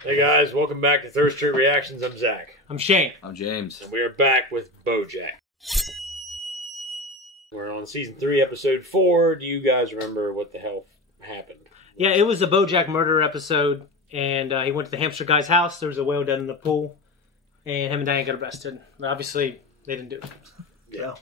Hey guys, welcome back to Third Street Reactions. I'm Zach. I'm Shane. I'm James. And we are back with BoJack. We're on season 3, episode 4. Do you guys remember what the hell happened? Yeah, it was a BoJack murder episode, and he went to the hamster guy's house. There was a whale dead in the pool, and him and Diane got arrested. But obviously, they didn't do it. Yeah.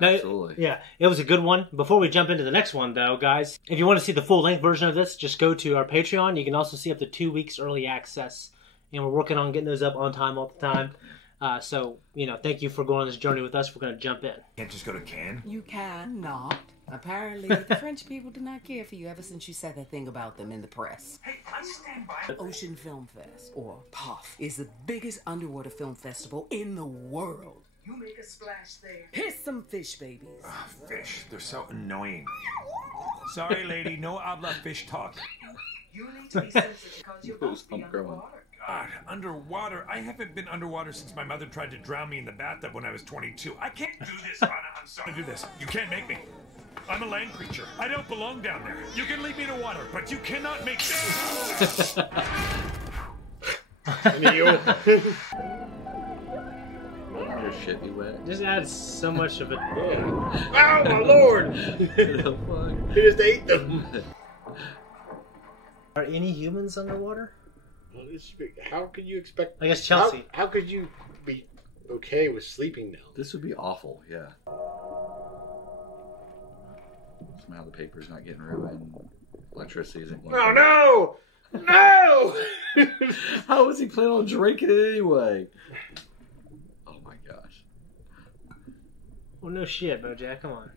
Now, Absolutely. it was a good one. Before we jump into the next one, though, guys, if you want to see the full-length version of this, just go to our Patreon. You can also see up to 2 weeks early access, and we're working on getting those up on time all the time. So, thank you for going on this journey with us. We're going to jump in. Can't just go to Cannes? You cannot. Apparently, the French people did not care for you ever since you said that thing about them in the press. Hey, I stand by. Ocean Film Fest, or POF, is the biggest underwater film festival in the world. You make a splash there. Here's some fish babies. Ah, fish. They're so annoying. Sorry, lady. No habla fish talk. You need to be sensitive because you're Who's both be Hump Growing? underwater. God, underwater. I haven't been underwater since my mother tried to drown me in the bathtub when I was 22. I can't do this, Anna. I'm sorry. Do this. You can't make me. I'm a land creature. I don't belong down there. You can lead me to water, but you cannot make Neil. Your shit be wet. Just adds so much of it. Oh my lord! The fuck? He just ate them. Are any humans underwater? How could you expect... I guess Chelsea. How could you be okay with sleeping now? This would be awful, yeah. Somehow the paper's not getting ruined. Electricity isn't going. Oh no! No! How was he planning on drinking it anyway? Oh my gosh. Well, no shit, BoJack. Come on.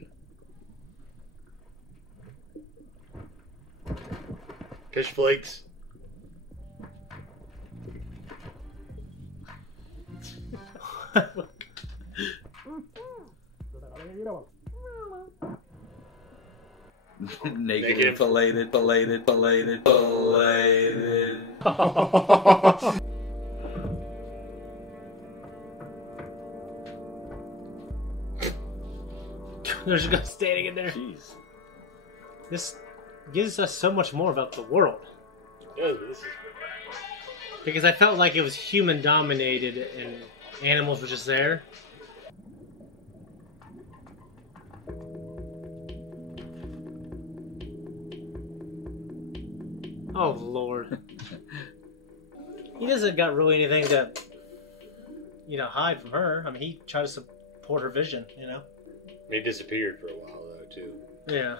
Fish flakes. Naked and belated. They're just gonna standing in there. Jeez. This gives us so much more about the world. Yeah, this is... Because I felt like it was human dominated and animals were just there. Oh Lord. He doesn't got really anything to hide from her. I mean, he tried to support her vision, He disappeared for a while though too. Yeah.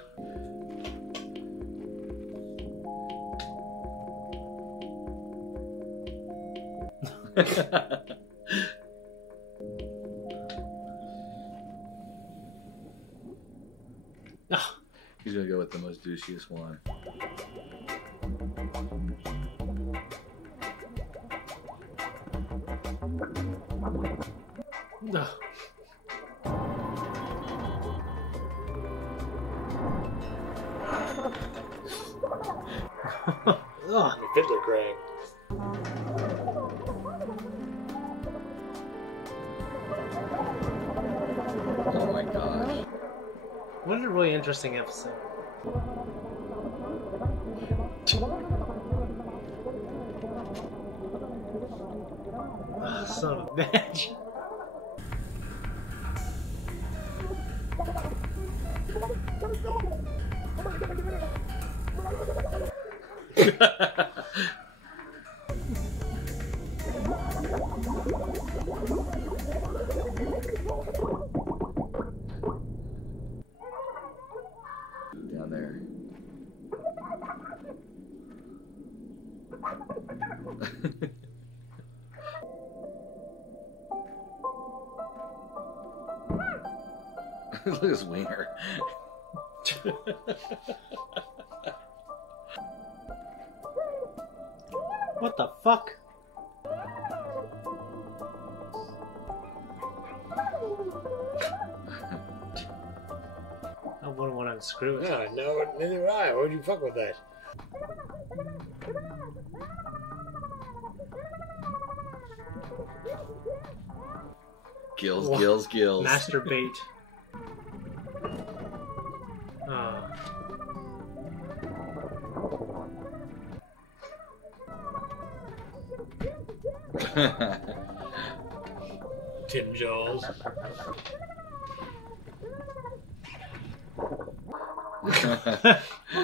Oh. He's gonna go with the most douchiest one. No. Ugh. Fiddler Crag. Oh my gosh. What a really interesting episode. Oh, son of a bitch. Down there. Look at his wiener. What the fuck? I wouldn't want to unscrew it. Yeah, no, neither would I. Why would you fuck with that? Gills, gills, gills. Masturbate. Tim Jaws.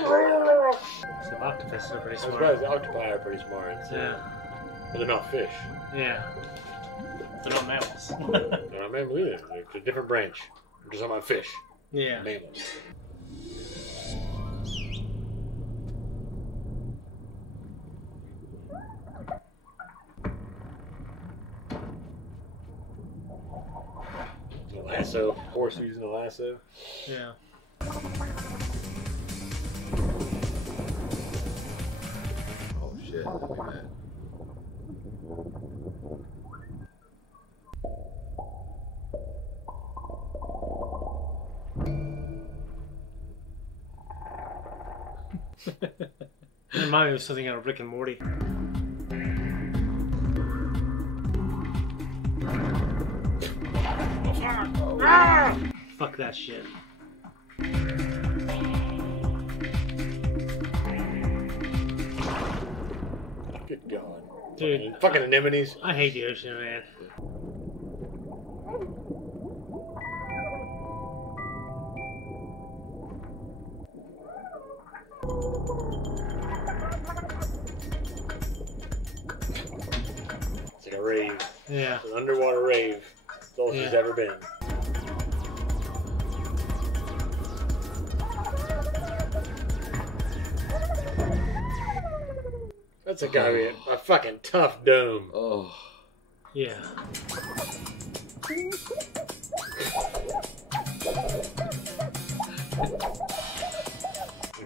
So octopuses are pretty I'm smart. surprised the octopi are pretty smart. So. Yeah. But they're not fish. Yeah. They're not mammals. They're not mammals either. They're a different branch. We're just talking about fish. Yeah. Mammals. A lasso. Horse using a lasso. Yeah. Oh shit, look at that. It reminded me of something out of Rick and Morty. Fuck that shit. Good God. Dude. Fucking anemones. I hate the ocean, man. It's like a rave. Yeah. It's an underwater rave. It's all she's Yeah. ever been. That's a guy with a fucking tough dome. Oh. Yeah.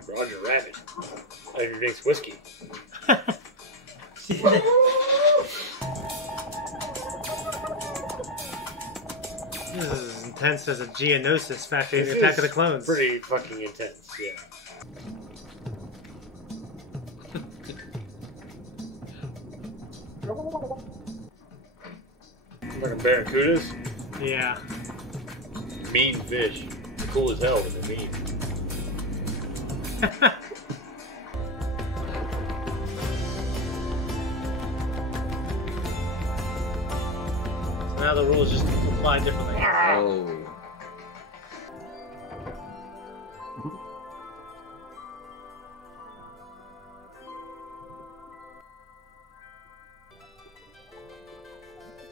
Roger Rabbit. I think he drinks whiskey. This is as intense as a Geonosis factory in This Attack is of the Clones. Pretty fucking intense, yeah. Fucking barracudas. Yeah. Mean fish. They're cool as hell, but they're mean. So now the rules just apply differently. Oh.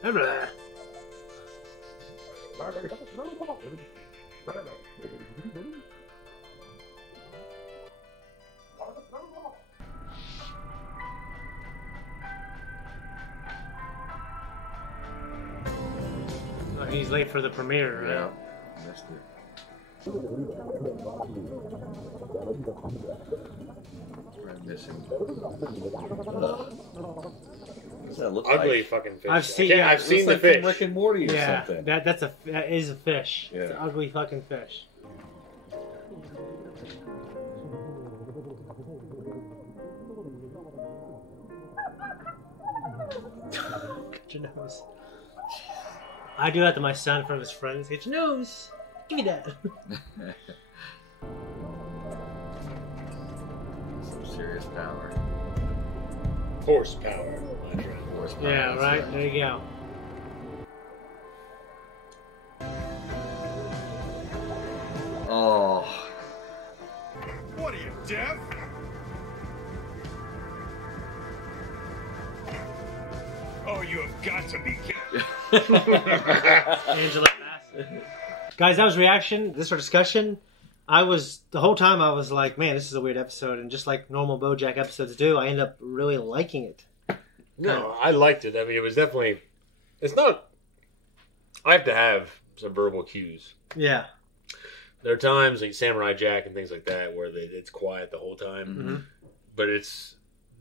Blah. Oh, he's late for the premiere, right? Yeah. Missed it. I'm missing. What's that look Ugly like? fucking fish. I've seen- Okay, yeah, I've it seen Looks the like from fish. Rick and Morty or Yeah, something. that is a fish. It's an Yeah. ugly fucking fish. Get your nose. I do that to my son in front of his friends. Get your nose. Give me that. Some serious power. Horsepower, my friend. Horsepower, Yeah, that's right. There you go. Oh. What are you, deaf? Oh, you have got to be kidding. Angela Bassett. Guys, that was reaction. This is our discussion. The whole time I was like, man, this is a weird episode. And just like normal BoJack episodes do, I end up really liking it. No, I liked it. I mean, it was definitely. It's not. I have to have some verbal cues. Yeah. There are times like Samurai Jack and things like that where it's quiet the whole time, Mm-hmm. but it's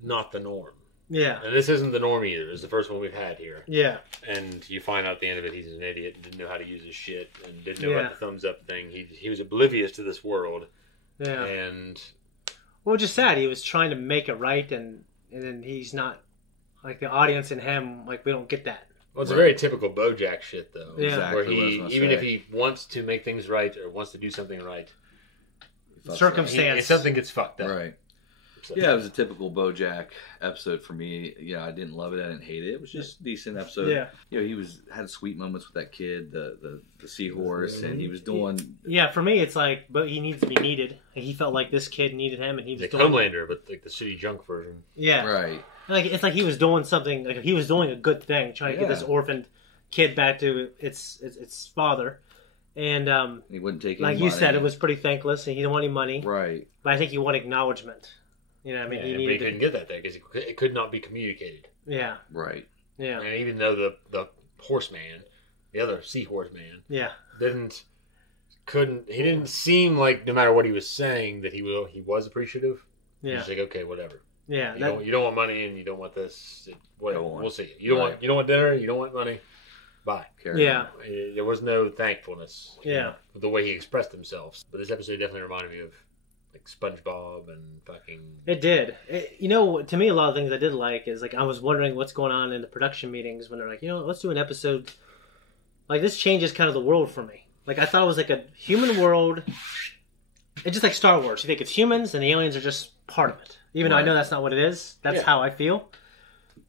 not the norm. Yeah. And this isn't the norm either. This is the first one we've had here. Yeah. And you find out at the end of it, he's an idiot and didn't know how to use his shit and didn't know Yeah. about the thumbs up thing. He was oblivious to this world. Yeah. And Well, just sad. He was trying to make it right, and then he's not. Like the audience and him, like we don't get that. well, it's a very typical BoJack shit, though. Yeah. Exactly Where what I was he, gonna even say. if he wants to make things right or wants to do something right, Fuck Circumstance. something gets fucked up. Right. So. Yeah, it was a typical BoJack episode for me. I didn't love it. I didn't hate it. It was just a decent episode. Yeah. He had sweet moments with that kid, the seahorse, and he was doing. Yeah, for me, it's like, but he needs to be needed. And he felt like this kid needed him, and he was Like doing. Homelander, but like the City Junk version. Yeah, Right. like it's like he was doing something. Like he was doing a good thing, trying to get this orphaned kid back to its father. And He wouldn't take any like money. you said, it was pretty thankless, and he didn't want any money. Right. But I think he wanted acknowledgement. You know what I mean? Yeah, he but needed he couldn't get that there because it could not be communicated. Yeah, Right. yeah, And even though the horseman, the other seahorse man, yeah, he didn't seem like no matter what he was saying that he was appreciative. yeah, He's like, okay, whatever. yeah. You don't want money and you don't want this. Whatever. Go on. We'll see. You don't want dinner. You don't want money. Bye. Carry Yeah. on. There was no thankfulness. Yeah. With the way he expressed himself. But this episode definitely reminded me of like SpongeBob and fucking. It did. To me, a lot of things I did like is like I was wondering what's going on in the production meetings when they're like, let's do an episode. Like this changes kind of the world for me. Like I thought it was like a human world. It's just like Star Wars. You think it's humans and the aliens are just part of it. Even though I know that's not what it is. That's how I feel.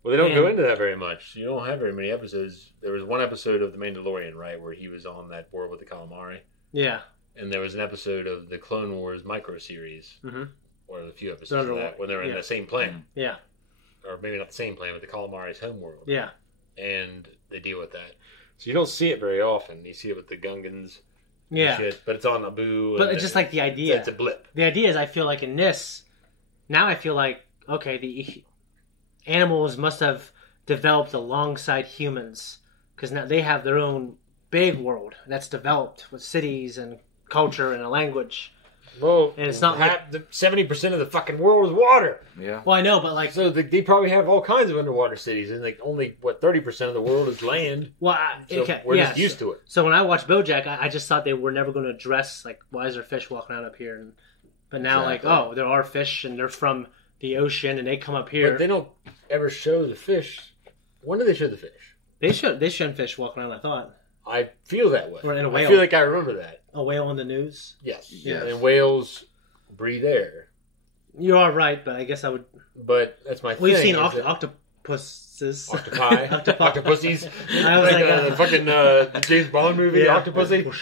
Well, they don't go into that very much. You don't have very many episodes. There was one episode of The Mandalorian, right, where he was on that world with the calamari. Yeah. And there was an episode of the Clone Wars micro series, or a few episodes of that, when they're in the same planet. Yeah. Or maybe not the same planet, but the calamari's homeworld. Yeah. And they deal with that. So you don't see it very often. You see it with the Gungans. Yeah. Shit, but it's on Naboo. But it's just like the idea. It's a blip. The idea is I feel like in this, now I feel like, okay, the animals must have developed alongside humans because now they have their own big world that's developed with cities and culture and a language. Well, and it's not like 70% of the fucking world is water. Yeah. Well, I know, but like so they probably have all kinds of underwater cities, and like only 30% of the world is land. Well, so we're just used to it. So when I watched BoJack, I just thought they were never going to address like why is there fish walking around up here, but now like there are fish and they're from the ocean and they come up here. But they don't ever show the fish. When do they show the fish? They showed fish walking around. I thought. I feel that way. Or in a whale. I feel like I remember that. A whale on the news. Yes. Yes. And whales breathe air. You are right, but I guess I would. But that's my thing. We've seen octopuses. Octopi. Octopussies. I was like the fucking James Bond movie, Octopussy.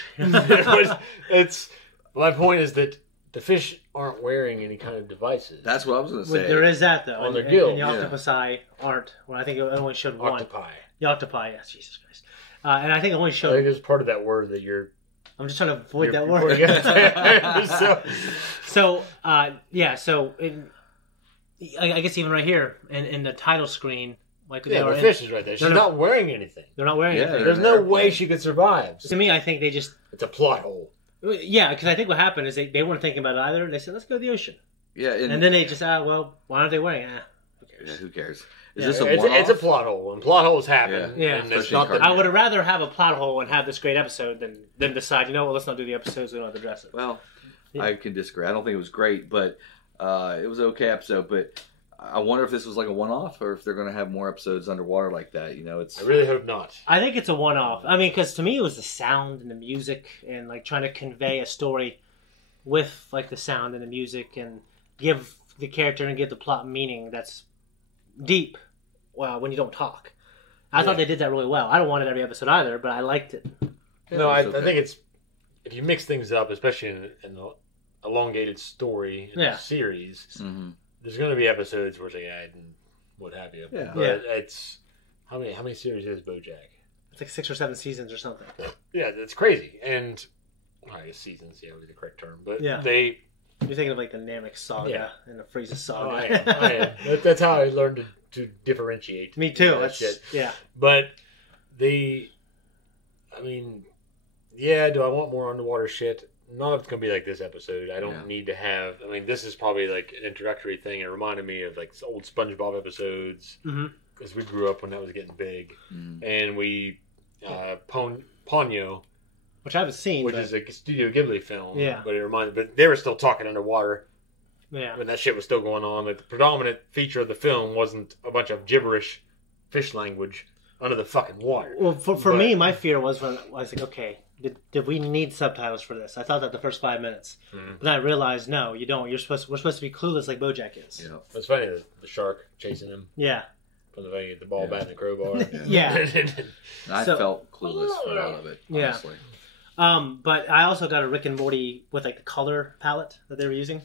My point is that the fish aren't wearing any kind of devices. That's what I was going to say. There is that though. On their and gill. the octopusi aren't. Well, I think it only showed one. Octopi. The octopi. Yes, Jesus Christ. And I think it only I showed. think it's part of that word that you're. I'm just trying to avoid that you're word. So I guess even right here in the title screen, like the fish is right there. She's not wearing anything. They're not wearing anything. There's no way she could survive. To me, I think they just. It's a plot hole. Yeah, because I think what happened is they weren't thinking about it either. They said, let's go to the ocean. Yeah. And then they just, well, why aren't they wearing it? Who cares? Yeah, who cares? Yeah. Is this It's a plot hole, and plot holes happen. Yeah. And it's Especially not in I would have rather have a plot hole and have this great episode than decide, let's not do the episodes, we don't have to address it. Well, Yeah. I can disagree. I don't think it was great, but it was an okay episode. But I wonder if this was like a one-off or if they're going to have more episodes underwater like that. I really hope not. I think it's a one-off. I mean, because to me it was the sound and the music and like trying to convey a story with like the sound and the music and give the character and give the plot meaning that's deep when you don't talk. I thought they did that really well. I don't want it every episode either, but I liked it. No, I think it's if you mix things up, especially in an elongated story in a series, there's going to be episodes where it's like, what have you. Yeah. But it's how many series is BoJack? It's like 6 or 7 seasons or something. Yeah, that's crazy. And I guess seasons, would be the correct term. But Yeah. they. You're thinking of like the Namek saga and the Frieza saga. I am. That's how I learned to differentiate. Me too. That shit. Yeah. But do I want more underwater shit? None of it's going to be like this episode. I don't need to have... this is probably like an introductory thing. It reminded me of like old SpongeBob episodes. Because we grew up when that was getting big. And we... Ponyo... Which I haven't seen. Which is a Studio Ghibli film. Yeah. But they were still talking underwater. Yeah. When that shit was still going on. Like, the predominant feature of the film wasn't a bunch of gibberish fish language under the fucking water. Well, for me, my fear was when I was like, okay, did we need subtitles for this? I thought that the first 5 minutes. Mm-hmm. But then I realized, no, you don't. We're supposed to be clueless like BoJack is. Yeah. It's funny, the shark chasing him Yeah. from the ball bat and the crowbar. Yeah. And I So- felt clueless for all of it, Yeah. honestly. But I also got a Rick and Morty with like the color palette that they were using.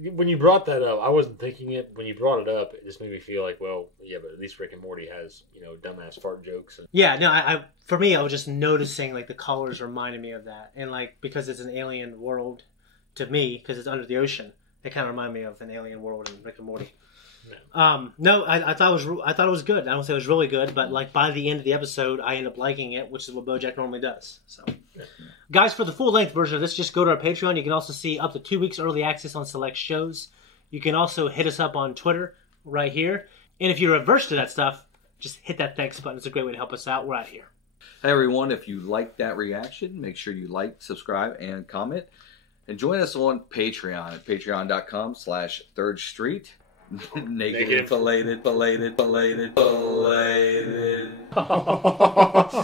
When you brought that up, I wasn't thinking it. When you brought it up, it just made me feel like, well, yeah, but at least Rick and Morty has, dumbass fart jokes. And Yeah, no, I for me, I was just noticing like the colors reminded me of that, and like because it's an alien world to me, because it's under the ocean, it kind of reminded me of an alien world in Rick and Morty. No, I thought it was good. I don't say it was really good, but like by the end of the episode, I end up liking it, which is what BoJack normally does. So, guys, for the full length version of this, just go to our Patreon. You can also see up to 2 weeks early access on select shows. You can also hit us up on Twitter right here, and if you're averse to that stuff, just hit that thanks button. It's a great way to help us out. We're out of here. Hey everyone, if you liked that reaction, make sure you like, subscribe, and comment. And join us on Patreon at patreon.com/Third Street. Naked and filleted.